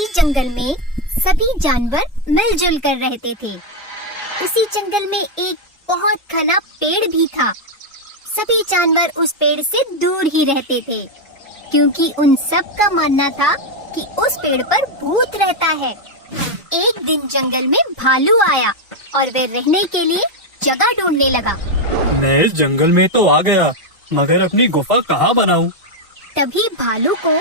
उसी जंगल में सभी जानवर मिलजुल कर रहते थे। उसी जंगल में एक बहुत घना पेड़ भी था। सभी जानवर उस पेड़ से दूर ही रहते थे, क्योंकि उन सब का मानना था कि उस पेड़ पर भूत रहता है। एक दिन जंगल में भालू आया और वे रहने के लिए जगह ढूंढने लगा। मैं इस जंगल में तो आ गया, मगर अपनी गुफा कहाँ बनाऊं? तभी भालू को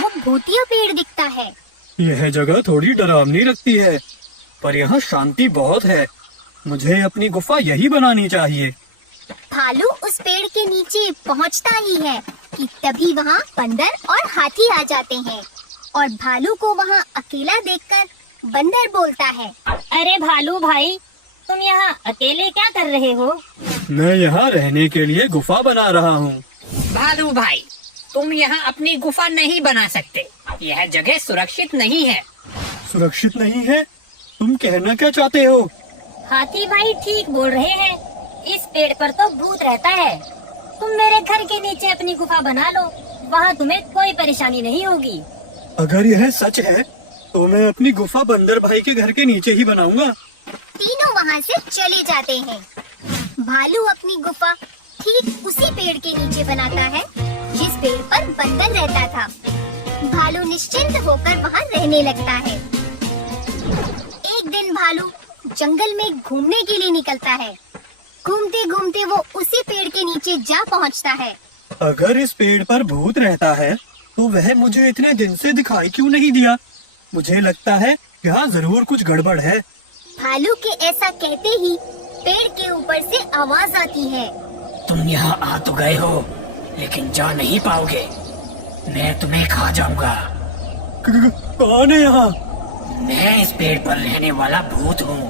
वो भूतिया पेड़ दिखता है। यह जगह थोड़ी डरावनी लगती है, पर यहाँ शांति बहुत है। मुझे अपनी गुफा यही बनानी चाहिए। भालू उस पेड़ के नीचे पहुँचता ही है कि तभी वहाँ बंदर और हाथी आ जाते हैं और भालू को वहाँ अकेला देखकर बंदर बोलता है, अरे भालू भाई, तुम यहाँ अकेले क्या कर रहे हो? मैं यहाँ रहने के लिए गुफा बना रहा हूँ। भालू भाई, तुम यहाँ अपनी गुफा नहीं बना सकते। यह जगह सुरक्षित नहीं है। सुरक्षित नहीं है? तुम कहना क्या चाहते हो? हाथी भाई ठीक बोल रहे हैं, इस पेड़ पर तो भूत रहता है। तुम मेरे घर के नीचे अपनी गुफा बना लो, वहाँ तुम्हें कोई परेशानी नहीं होगी। अगर यह सच है तो मैं अपनी गुफा बंदर भाई के घर के नीचे ही बनाऊंगा। तीनों वहाँ से चले जाते हैं। भालू अपनी गुफा ठीक उसी पेड़ के नीचे बनाता है जिस पेड़ पर बंदर रहता था। भालू निश्चिंत होकर वहाँ रहने लगता है। एक दिन भालू जंगल में घूमने के लिए निकलता है। घूमते घूमते वो उसी पेड़ के नीचे जा पहुँचता है। अगर इस पेड़ पर भूत रहता है तो वह मुझे इतने दिन से दिखाई क्यों नहीं दिया? मुझे लगता है यहाँ जरूर कुछ गड़बड़ है। भालू के ऐसा कहते ही पेड़ के ऊपर से आवाज आती है, तुम यहाँ आ तो गए हो, लेकिन जा नहीं पाओगे। मैं तुम्हें खा जाऊंगा। कौन है यहाँ? मैं इस पेड़ पर रहने वाला भूत हूँ।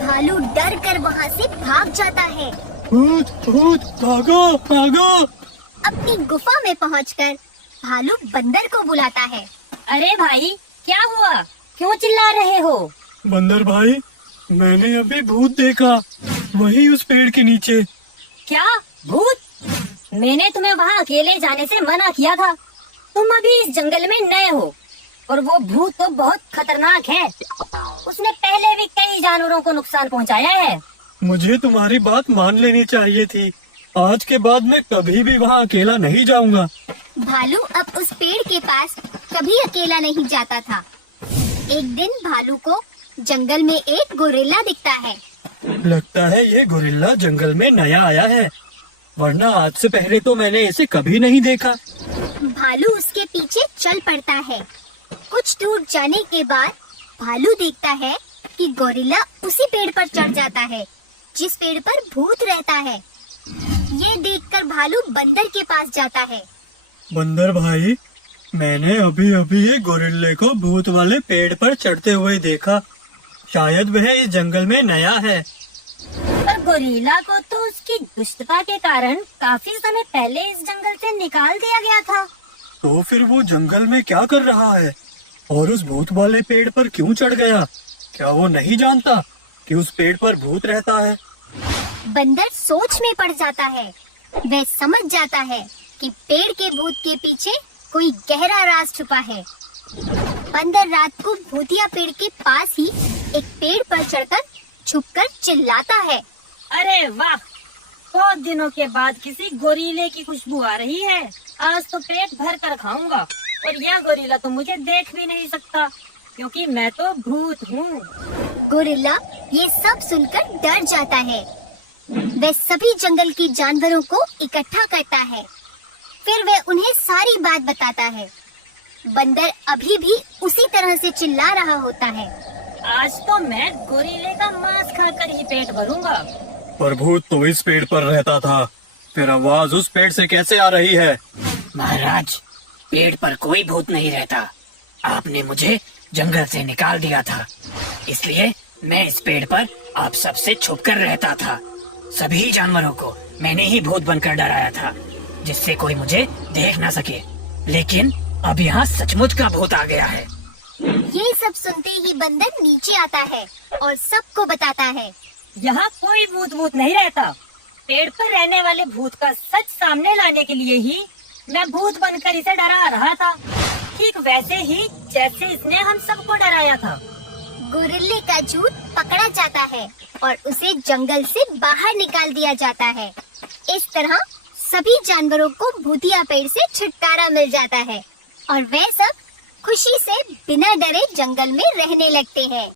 भालू डर कर वहाँ से भाग जाता है। भूत भूत, भागो भागो। अपनी गुफा में पहुंचकर भालू बंदर को बुलाता है। अरे भाई, क्या हुआ? क्यों चिल्ला रहे हो? बंदर भाई, मैंने अभी भूत देखा, वही उस पेड़ के नीचे। क्या भूत? मैंने तुम्हें वहाँ अकेले जाने से मना किया था। तुम अभी इस जंगल में नए हो और वो भूत तो बहुत खतरनाक है। उसने पहले भी कई जानवरों को नुकसान पहुँचाया है। मुझे तुम्हारी बात मान लेनी चाहिए थी। आज के बाद मैं कभी भी वहाँ अकेला नहीं जाऊँगा। भालू अब उस पेड़ के पास कभी अकेला नहीं जाता था। एक दिन भालू को जंगल में एक गोरिल्ला दिखता है। लगता है ये गोरिल्ला जंगल में नया आया है, वरना आज से पहले तो मैंने इसे कभी नहीं देखा। भालू उसके पीछे चल पड़ता है। कुछ दूर जाने के बाद भालू देखता है कि गोरिल्ला उसी पेड़ पर चढ़ जाता है जिस पेड़ पर भूत रहता है। ये देखकर भालू बंदर के पास जाता है। बंदर भाई, मैंने अभी अभी ये गोरिल्ले को भूत वाले पेड़ पर चढ़ते हुए देखा। शायद वह इस जंगल में नया है। पर गोरिल्ला को तो उसकी दुष्टता के कारण काफी समय पहले इस जंगल से निकाल दिया गया था। तो फिर वो जंगल में क्या कर रहा है और उस भूत वाले पेड़ पर क्यों चढ़ गया? क्या वो नहीं जानता कि उस पेड़ पर भूत रहता है? बंदर सोच में पड़ जाता है। वह समझ जाता है कि पेड़ के भूत के पीछे कोई गहरा राज छुपा है। बंदर रात को भूतिया पेड़ के पास ही एक पेड़ पर चढ़कर छुपकर चिल्लाता है, अरे वाह, बहुत दिनों के बाद किसी गोरीले की खुशबू आ रही है। आज तो पेट भर कर खाऊंगा और यह गोरीला तो मुझे देख भी नहीं सकता, क्योंकि मैं तो भूत हूँ। गोरिल्ला ये सब सुनकर डर जाता है। वह सभी जंगल के जानवरों को इकट्ठा करता है। फिर वह उन्हें सारी बात बताता है। बंदर अभी भी उसी तरह से चिल्ला रहा होता है, आज तो मैं गोरीले का मांस खाकर ही पेट भरूंगा। पर भूत तो इस पेड़ पर रहता था, फिर आवाज उस पेड़ से कैसे आ रही है? महाराज, पेड़ पर कोई भूत नहीं रहता। आपने मुझे जंगल से निकाल दिया था, इसलिए मैं इस पेड़ पर आप सबसे छुपकर रहता था। सभी जानवरों को मैंने ही भूत बनकर डराया था, जिससे कोई मुझे देख ना सके। लेकिन अब यहाँ सचमुच का भूत आ गया है। ये सब सुनते ही बंदर नीचे आता है और सबको बताता है, यहाँ कोई भूत नहीं रहता। पेड़ पर रहने वाले भूत का सच सामने लाने के लिए ही मैं भूत बनकर इसे डरा रहा था। ठीक वैसे ही जैसे इसने हम सबको डराया था। गोरिल्ले का झूठ पकड़ा जाता है और उसे जंगल से बाहर निकाल दिया जाता है। इस तरह सभी जानवरों को भूतिया पेड़ से छुटकारा मिल जाता है और वे सब खुशी से बिना डरे जंगल में रहने लगते हैं।